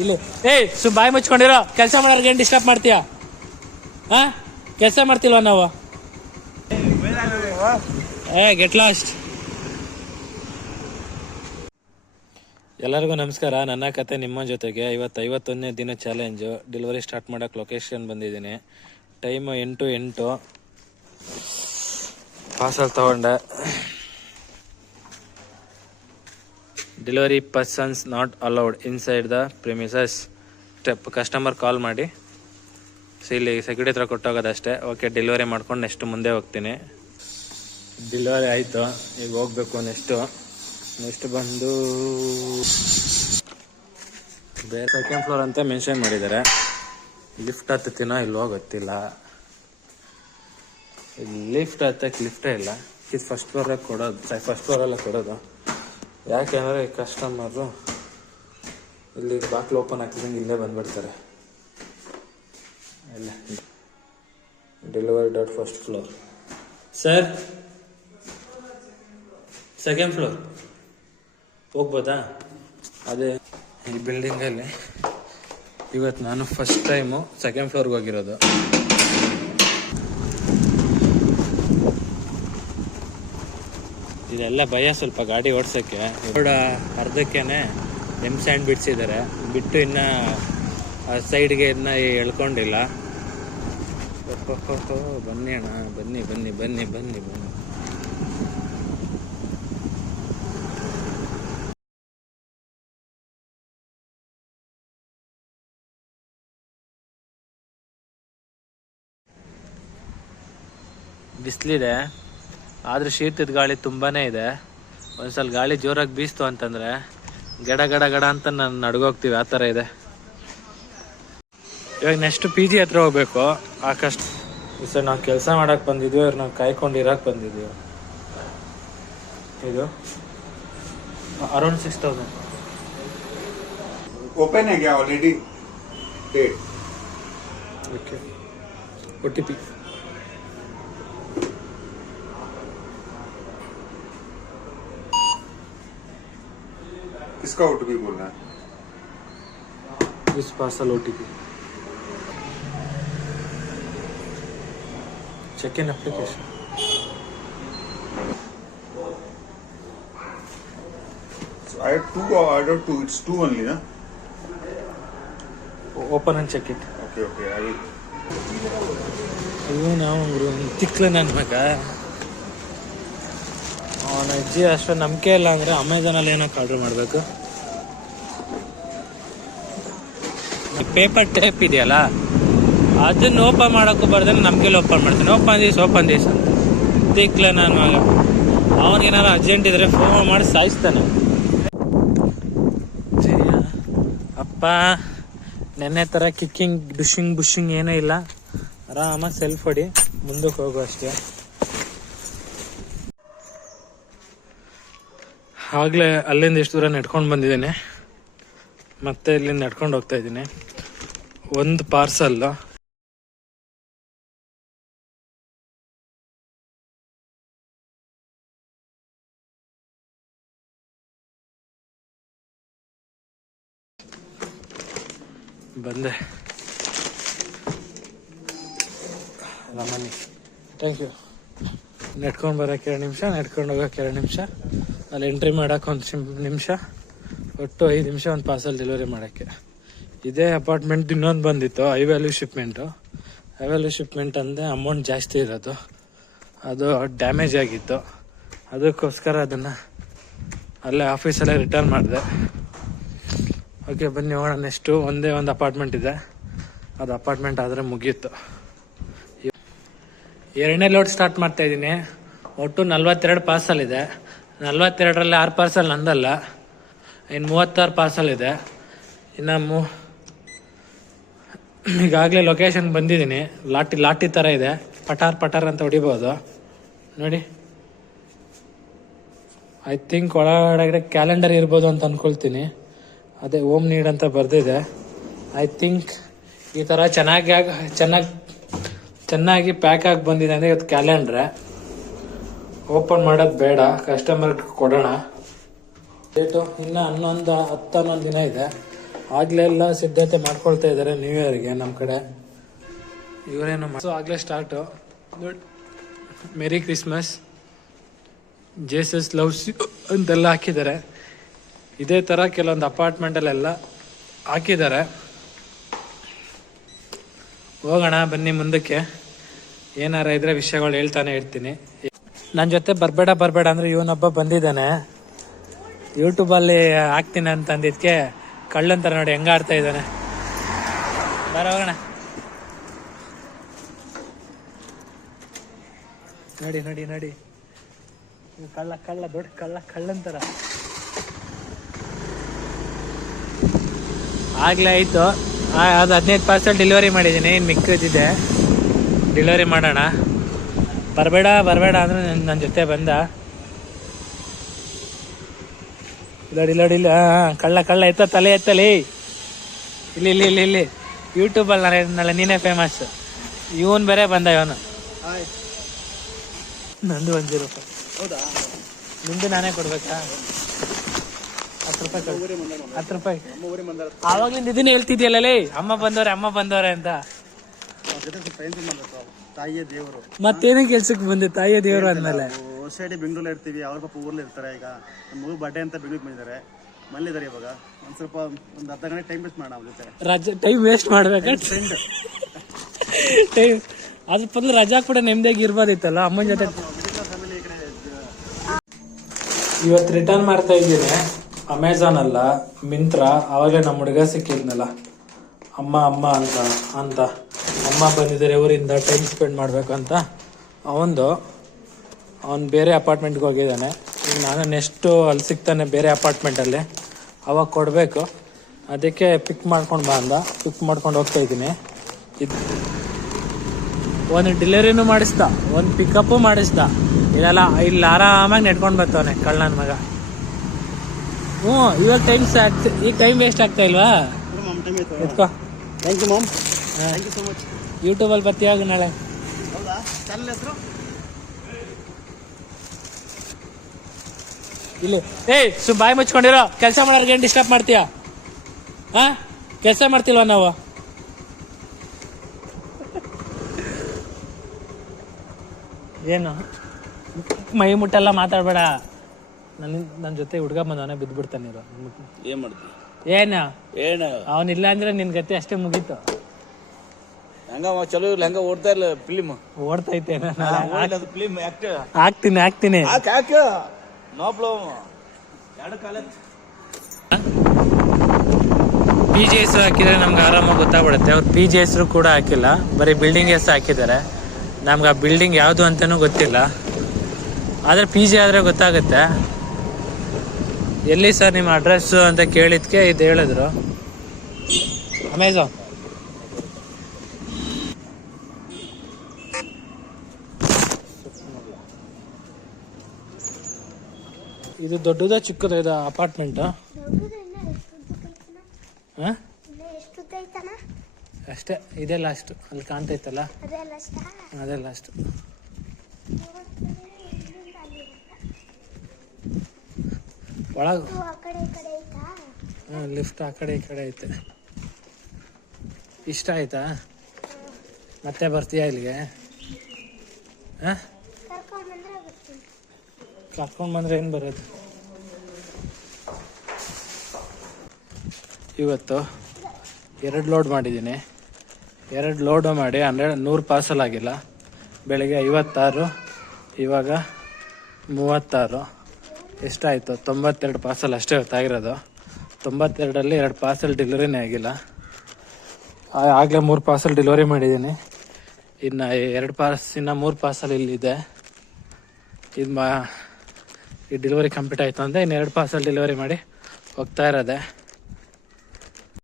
ಇಲ್ಲಿ ಬಾಯಿ ಮುಚ್ಕೊಂಡಿರೋ. ಕೆಲಸ ಮಾಡೋರ್ಗೆ ಏನು ಡಿಸ್ಟರ್ಬ್ ಮಾಡ್ತೀಯಾ? ಹಾಂ, ಕೆಲಸ ಮಾಡ್ತಿಲ್ವ ನಾವು? Get lost. ಎಲ್ಲರಿಗೂ ನಮಸ್ಕಾರ. ನನ್ನ ಕತೆ ನಿಮ್ಮ ಜೊತೆಗೆ. ಇವತ್ತು 51ನೇ ದಿನ ಚಾಲೆಂಜು. ಡೆಲಿವರಿ ಸ್ಟಾರ್ಟ್ ಮಾಡೋಕ್ಕೆ ಲೊಕೇಶನ್ ಬಂದಿದ್ದೀನಿ. ಟೈಮು 8:08. ಪಾರ್ಸಲ್ ತಗೊಂಡೆ. Delivery persons not allowed inside the premises. Customer call ಮಾಡಿ ಇಲ್ಲಿ ಸೆಕ್ಯೂರಿಟಿ ಹತ್ರ ಕೊಟ್ಟೋಗೋದಷ್ಟೇ. ಓಕೆ, ಡೆಲಿವರಿ ಮಾಡ್ಕೊಂಡು ನೆಕ್ಸ್ಟ್ ಮುಂದೆ ಹೋಗ್ತೀನಿ. ಡೆಲಿವರಿ ಆಯಿತು, ಈಗ ಹೋಗ್ಬೇಕು. ನೆಕ್ಸ್ಟ್ ಬಂದು ಬೇರೆ ಸೆಕೆಂಡ್ ಫ್ಲೋರ್ ಅಂತ ಮೆನ್ಷನ್ ಮಾಡಿದ್ದಾರೆ. ಲಿಫ್ಟ್ ಹತ್ತುತ್ತೀನೋ ಇಲ್ವೋ ಗೊತ್ತಿಲ್ಲ. ಲಿಫ್ಟ್ ಹತ್ತಕ್ಕೆ ಲಿಫ್ಟೇ ಇಲ್ಲ. ಇದು ಫಸ್ಟ್ ಫ್ಲೋರಲ್ಲೇ ಕೊಡೋದು. ಯಾಕೆಂದರೆ ಕಸ್ಟಮರು ಇಲ್ಲಿ ಬಾಕ್ಲು ಓಪನ್ ಆಗ್ತಿದ್ದಂಗೆ ಇಲ್ಲೇ ಬಂದ್ಬಿಡ್ತಾರೆ. ಇಲ್ಲ, delivery dot first floor. Sir, second floor ಹೋಗ್ಬೋದಾ? ಅದೇ ಈ ಬಿಲ್ಡಿಂಗಲ್ಲಿ ಇವತ್ತು ನಾನು ಫಸ್ಟ್ ಟೈಮು ಸೆಕೆಂಡ್ ಫ್ಲೋರ್ಗೆ ಹೋಗಿರೋದು. ಇದೆಲ್ಲ ಭಯ ಸ್ವಲ್ಪ ಗಾಡಿ ಓಡಿಸೋಕ್ಕೆ. ಅರ್ಧಕ್ಕೇನೆ ಸ್ಯಾಂಡ್ ಬಿಡಿಸಿದ್ದಾರೆ. ಬಿಟ್ಟು ಇನ್ನು ಸೈಡ್ಗೆ ಇದನ್ನ ಎಳ್ಕೊಂಡಿಲ್ಲ. ಬನ್ನಿ ಅಣ್ಣ, ಬನ್ನಿ. ಬಿಸಿಲಿದೆ, ಆದ್ರೆ ಶೀತದ ಗಾಳಿ ತುಂಬಾನೇ ಇದೆ. ಒಂದ್ಸಲ ಗಾಳಿ ಜೋರಾಗಿ ಬೀಸ್ತು ಅಂತಂದ್ರೆ ಗಡ ಅಂತ ನಾನು ನಡ್ಗೋಗ್ತೀವಿ. ಆ ಥರ ಇದೆ. ಇವಾಗ ನೆಕ್ಸ್ಟ್ PG ಹತ್ರ ಹೋಗ್ಬೇಕು. ಆ ಕಷ್ಟ ಸರ್, ನಾವು ಕೆಲಸ ಮಾಡಕ್ಕೆ ಬಂದಿದ್ವಿ, ಅವ್ರು ನಾವು ಕಾಯ್ಕೊಂಡಿರಕ್ಕೆ ಬಂದಿದ್ವಿ. ಇದು ಅರೌಂಡ್ 6000. ओपन है क्या ऑलरेडी? Date okay. OTP. किसका OTP बोलना है? इस parcel OTP. Check in application. So I had two order two. It's two only, na? Open and check it. Okay, I will. ಇವು ನಾವು ತಿಕ್ಲ ನನ್ನ ಮಗ. ಅವನ ಅಜ್ಜಿ ಅಷ್ಟು ನಂಬಿಕೆ ಇಲ್ಲ ಅಂದರೆ ಅಮೆಝಾನಲ್ಲಿ ಏನೋ ಆರ್ಡ್ರ್ ಮಾಡಬೇಕು. ಪೇಪರ್ ಟೇಪ್ ಇದೆಯಲ್ಲ, ಅದನ್ನು ಓಪನ್ ಮಾಡೋಕ್ಕೂ ಬರ್ದೇನೆ ನಮಗೆಲ್ಲ ಓಪನ್ ಮಾಡ್ತಾನೆ. ಓಪನ್ ದೀಸ್ ಅಂತ ತಿಕ್ಲ ನನ್ನ ಮಗ. ಅವನಿಗೇನಾರು ಅರ್ಜೆಂಟ್ ಇದ್ರೆ ಫೋನ್ ಮಾಡಿ ಸಾಯಿಸ್ತಾನೆ. ಅಪ್ಪ ನೆನ್ನೆ ಥರ ಕಿಕ್ಕಿಂಗ್ ಬುಷಿಂಗ್ ಏನೂ ಇಲ್ಲ. ಆರಾಮಾಗಿ ಸೆಲ್ಫ್ ಹೊಡಿ, ಮುಂದಕ್ಕೆ ಹೋಗು ಅಷ್ಟೇ. ಆಗಲೇ ಅಲ್ಲಿಂದ ಇಷ್ಟು ದೂರ ನಡ್ಕೊಂಡು ಬಂದಿದ್ದೇನೆ, ಮತ್ತೆ ಇಲ್ಲಿಂದ ನಡ್ಕೊಂಡು ಹೋಗ್ತಾ ಇದ್ದೀನಿ. ಒಂದು ಪಾರ್ಸಲ್ ಬಂದೆ. ರಮಣಿ, ಥ್ಯಾಂಕ್ ಯು. ನೆಟ್ಕೊಂಡು ಬರೋಕ್ಕೆ 2 ನಿಮಿಷ, ನೆಟ್ಕೊಂಡು ಹೋಗೋಕ್ಕೆ 2 ನಿಮಿಷ, ಅಲ್ಲಿ ಎಂಟ್ರಿ ಮಾಡೋಕೆ 1 ನಿಮಿಷ, ಒಟ್ಟು 5 ನಿಮಿಷ ಒಂದು ಪಾರ್ಸಲ್ ಡೆಲಿವರಿ ಮಾಡೋಕ್ಕೆ. ಇದೇ ಅಪಾರ್ಟ್ಮೆಂಟ್ ಇನ್ನೊಂದು ಬಂದಿತ್ತು, ಹೈ ವ್ಯಾಲ್ಯೂ ಶಿಪ್ಮೆಂಟ್ ಅಂದರೆ ಅಮೌಂಟ್ ಜಾಸ್ತಿ ಇರೋದು. ಅದು ಡ್ಯಾಮೇಜ್ ಆಗಿತ್ತು, ಅದಕ್ಕೋಸ್ಕರ ಅದನ್ನು ಅಲ್ಲೇ ಆಫೀಸಲ್ಲೇ ರಿಟರ್ನ್ ಮಾಡಿದೆ. ಓಕೆ, ಬನ್ನಿ ಹೋಗೋಣ. ನೆಕ್ಸ್ಟು ಒಂದೇ ಒಂದು ಅಪಾರ್ಟ್ಮೆಂಟ್ ಇದೆ, ಅದು ಅಪಾರ್ಟ್ಮೆಂಟ್ ಆದರೆ ಮುಗೀತು. 2ನೇ ಲೋಡ್ ಸ್ಟಾರ್ಟ್ ಮಾಡ್ತಾ ಇದ್ದೀನಿ. ಒಟ್ಟು 42 ಪಾರ್ಸಲ್ ಇದೆ. 42ರಲ್ಲಿ 6 ಪಾರ್ಸಲ್ ನಂದಲ್ಲ, ಇನ್ನು 36 ಪಾರ್ಸಲ್ ಇದೆ. ಇನ್ನು ಈಗಾಗಲೇ ಲೊಕೇಶನ್ ಬಂದಿದ್ದೀನಿ. ಲಾಟಿ ಥರ ಇದೆ, ಪಟಾರ್ ಅಂತ ಹೊಡಿಬೋದು ನೋಡಿ. ಐ ಥಿಂಕ್ ಒಳಗಡೆ ಕ್ಯಾಲೆಂಡರ್ ಇರ್ಬೋದು ಅಂತ ಅಂದ್ಕೊಳ್ತೀನಿ. ಅದೇ ಓಮ್ ನೀಡ್ ಅಂತ ಬರೆದಿದೆ. ಐ ಥಿಂಕ್ ಈ ಥರ ಚೆನ್ನಾಗಿ ಪ್ಯಾಕ್ ಆಗಿ ಬಂದಿದೆ ಅಂದರೆ ಇವತ್ತು ಕ್ಯಾಲೆಂಡ್ರೆ. ಓಪನ್ ಮಾಡೋದು ಬೇಡ, ಕಸ್ಟಮರ್ಗೆ ಕೊಡೋಣ. ಡೇಟು ಇನ್ನು 11 ದಿನ ಇದೆ. ಆಗ್ಲೇ ಎಲ್ಲ ಸಿದ್ಧತೆ ಮಾಡ್ಕೊಳ್ತಾ ಇದ್ದಾರೆ ನ್ಯೂ ಇಯರ್ಗೆ ನಮ್ಮ ಕಡೆ. ಇವರೇನು ಆಗ್ಲೇ ಸ್ಟಾರ್ಟು. ಮೆರಿ ಕ್ರಿಸ್ಮಸ್, ಜೇಸಸ್ ಲವ್ಸ್ ಅಂತೆಲ್ಲ ಹಾಕಿದ್ದಾರೆ. ಇದೇ ಥರ ಕೆಲವೊಂದು ಅಪಾರ್ಟ್ಮೆಂಟಲ್ಲೆಲ್ಲ ಹಾಕಿದ್ದಾರೆ. ಹೋಗೋಣ ಬನ್ನಿ ಮುಂದಕ್ಕೆ. ಏನಾರ ಇದ್ರೆ ವಿಷಯಗಳು ಹೇಳ್ತಾನೆ ಇರ್ತೀನಿ. ನನ್ನ ಜೊತೆ ಬರಬೇಡ ಅಂದರೆ ಇವನೊಬ್ಬ ಬಂದಿದ್ದಾನೆ. ಯೂಟ್ಯೂಬಲ್ಲಿ ಹಾಕ್ತೀನಿ ಅಂತಂದಿದ್ದಕ್ಕೆ ಕಳ್ಳಂತರ ನೋಡಿ ಹೆಂಗ ಆಡ್ತಾ ಇದ್ದಾನೆ. ಹೋಗೋಣ. ನೋಡಿ ಕಳ್ಳ ದೊಡ್ಡ ಕಳ್ಳಂತರ. ಆಗ್ಲೇ ಆಯ್ತು. ಅದು 15 ಪಾರ್ಸೆಲ್ ಡೆಲಿವರಿ ಮಾಡಿದ್ದೀನಿ. ಇನ್ನು ಮಿಕ್ಕಿದೆ ಡೆಲಿವರಿ ಮಾಡೋಣ. ಬರಬೇಡ ಅಂದ್ರೆ ನನ್ನ ಜೊತೆ ಬಂದ. ಇಲ್ಲ ಕಳ್ಳ ಎತ್ತ ತಲೆ ಎತ್ತಲಿ. ಇಲ್ಲಿ ಯೂಟ್ಯೂಬಲ್ಲಿ ನಾಳೆ ನೀನೇ ಫೇಮಸ್. ಇವನ್ ಬೇರೆ ಬಂದ. ಇವನು ನಂದು 1 ರೂಪಾಯಿ. ಹೌದಾ? ನಿಂದು ನಾನೇ ಕೊಡ್ಬೇಕಾ? 10 ರೂಪಾಯಿ. ಆವಾಗ್ಲಿಂದ ಇದನ್ನ ಹೇಳ್ತಿದ್ಯಲ್ಲೇ, ಅಮ್ಮ ಬಂದವ್ರೆ ಅಂತ. ತಾಯಿಯ ದೇವರು. ಮತ್ತೇನೇ ಕೆಲ್ಸಕ್ಕೆ ಬಂದೆ? ತಾಯಿಯ ದೇವರು ಅಂದ್ಮೇಲೆ ಹೊಸಡಿ ಬೆಂಗಳೂರಲ್ಲಿ ಇರ್ತೀವಿ, ಅವ್ರ ಪಾಪ ಊರ್ಲಿ ಇರ್ತಾರೆ. ಈಗ ನಮ್ಮ ಮಗು ಬರ್ಡೇ ಅಂತ ಬೆಂಗಳೂರಿಗೆ ಬಂದಿದ್ದಾರೆ. ಮನೇಲಿದ್ದಾರೆ ಇವಾಗ. ಒಂದ್ ಸ್ವಲ್ಪ ಒಂದು ಅರ್ಧ ಗಂಟೆ ಟೈಮ್ ವೇಸ್ಟ್ ಮಾಡೋಣ ಅವ್ರ ಜೊತೆ. ಟೈಮ್ ವೇಸ್ಟ್ ಮಾಡ್ಬೇಕಾ? ಟೈಮ್ ಅದ್ರ ಬದಲು ರಜಾ ಕೂಡ ನೆಮ್ಮದಿಯಾಗಿ ಇರ್ಬೋದಿತ್ತಲ್ಲ ಅಮ್ಮನ ಜೊತೆ. ಇವತ್ತು ರಿಟರ್ನ್ ಮಾಡ್ತಾ ಇದ್ದೀನಿ. ಅಮೆಝಾನ್ ಅಲ್ಲ, ಮಿಂತ್ರಾ. ಅವಾಗಲೇ ನಮ್ಮ ಹುಡುಗ ಸಿಕ್ಕಿದ್ನಲ್ಲ, ಅಮ್ಮ ಅಂತ ಅಮ್ಮ ಬಂದಿದ್ದಾರೆ ಊರಿಂದ, ಟೈಮ್ ಸ್ಪೆಂಡ್ ಮಾಡಬೇಕಂತ. ಅವನು ಬೇರೆ ಅಪಾರ್ಟ್ಮೆಂಟ್ಗೆ ಹೋಗಿದ್ದಾನೆ. ಈಗ ನಾನು ನೆಕ್ಸ್ಟು ಅಲ್ಲಿ ಸಿಗ್ತಾನೆ ಬೇರೆ ಅಪಾರ್ಟ್ಮೆಂಟಲ್ಲಿ, ಅವಾಗ ಕೊಡಬೇಕು. ಅದಕ್ಕೆ ಪಿಕ್ ಮಾಡ್ಕೊಂಡು ಪಿಕ್ ಮಾಡ್ಕೊಂಡು ಹೋಗ್ತಾ ಇದ್ದೀನಿ. ಒಂದು ಡೆಲಿವರಿನೂ ಮಾಡಿಸ್ದ, ಒಂದು ಪಿಕಪ್ಪು ಮಾಡಿಸ್ದ. ಇಲ್ಲಿ ಆರಾಮಾಗಿ ನೆಟ್ಕೊಂಡು ಬರ್ತವನೆ ಕಳ್ಳನ ಮಗ. ಇವಾಗ ಈಗ ಟೈಮ್ ವೇಸ್ಟ್ ಆಗ್ತಾ ಇಲ್ವಾ? ಎತ್ಕೋ. Thank you mom. Thank you so much. ಯೂಟ್ಯೂಬಲ್ಲಿ ಬರ್ತೀಯಾಗ ನಾಳೆ? ಹೌದಾ? ಚಾನಲ್ ಹೆಸರು? ಇಲ್ಲಿ ಬಾಯಿ ಮುಚ್ಕೊಂಡಿರೋ. ಕೆಲಸ ಮಾಡೋರ್ಗೆ ಏನು ಡಿಸ್ಟರ್ಬ್ ಮಾಡ್ತೀಯಾ? ಕೆಲಸ ಮಾಡ್ತಿಲ್ವ ನಾವು? ಏನು ಮೈ ಮುಟ್ಟೆಲ್ಲ ಮಾತಾಡ್ಬೇಡ. ನನ್ನ ಜೊತೆ ಹುಡುಗ ಬಂದವನೇ ಬಿದ್ದುಬಿಡ್ತಾನೆ. ಏನ್ ಮಾಡ್ತೀವಿ? ಏನು ಅವನಿಲ್ಲ ಅಂದ್ರೆ ನಿನ್ ಗತಿ ಅಷ್ಟೇ ಮುಗೀತು. ಚಲೋ ಇಲ್ಲ, ಓಡ್ತಾ ಇಲ್ಲ ಫಿಲಿಮ್. ಓಡ್ತೈತೆ. ಫಿಲಿಮ್ ಹಾಕ್ತೀನಿ. No problem. ಎರಡು ಕಾಲ ಪಿ ಜಿ ಹೆಸರು ಹಾಕಿದ್ರೆ ನಮ್ಗೆ ಆರಾಮಾಗಿ ಗೊತ್ತಾಗ್ಬಿಡುತ್ತೆ. ಅವ್ರು ಪಿ ಜಿ ಹೆಸರು ಕೂಡ ಹಾಕಿಲ್ಲ, ಬರೀ ಬಿಲ್ಡಿಂಗ್ ಹೆಸರು ಹಾಕಿದ್ದಾರೆ. ನಮ್ಗೆ ಆ ಬಿಲ್ಡಿಂಗ್ ಯಾವುದು ಅಂತಲೂ ಗೊತ್ತಿಲ್ಲ. ಆದರೆ ಪಿ ಜಿ ಆದರೆ ಗೊತ್ತಾಗುತ್ತೆ. ಎಲ್ಲಿ ಸರ್ ನಿಮ್ಮ ಅಡ್ರೆಸ್ಸು ಅಂತ ಕೇಳಿದ್ಕೆ ಇದು ಹೇಳಿದ್ರು. ಅಮೆಝಾನ್. ಇದು ದೊಡ್ಡದ ಚಿಕ್ಕದ ಇದು ಅಪಾರ್ಟ್ಮೆಂಟು? ಹಾಂ ಅಷ್ಟೇ. ಇದೇ ಲಾಸ್ಟು. ಅಲ್ಲಿ ಕಾಣ್ತೈತಲ್ಲ, ಅದೇ ಲಾಸ್ಟು. ಒಳಗೆ ಲಿಫ್ಟ್ ಆ ಕಡೆ ಈ ಕಡೆ ಐತೆ. ಇಷ್ಟ ಆಯ್ತಾ? ಮತ್ತೆ ಬರ್ತೀಯಾ ಇಲ್ಲಿಗೆ? ಕರ್ಕೊಂಡು ಬಂದ್ರೆ ಏನು ಬರೋದು? ಇವತ್ತು 2 ಲೋಡ್ ಮಾಡಿದ್ದೀನಿ. 2 ಲೋಡ್ ಮಾಡಿ 100 ಪಾರ್ಸಲ್ ಆಗಿಲ್ಲ. ಬೆಳಗ್ಗೆ 56, ಇವಾಗ 36. ಎಷ್ಟಾಯಿತು? 92 ಪಾರ್ಸಲ್ ಅಷ್ಟೇ ಹೊತ್ತಾಗಿರೋದು. 92ರಲ್ಲಿ 2 ಪಾರ್ಸಲ್ ಡೆಲಿವರಿನೇ ಆಗಿಲ್ಲ. ಆಗಲೇ 3 ಪಾರ್ಸಲ್ ಡೆಲಿವರಿ ಮಾಡಿದ್ದೀನಿ. ಇನ್ನು 3 ಪಾರ್ಸಲ್ ಇಲ್ಲಿದೆ. ಈ ಡೆಲಿವರಿ ಕಂಪ್ಲೀಟ್ ಆಯಿತು ಅಂದರೆ ಇನ್ನು 2 ಪಾರ್ಸಲ್ ಡೆಲಿವರಿ ಮಾಡಿ ಹೋಗ್ತಾ ಇರೋದೆ.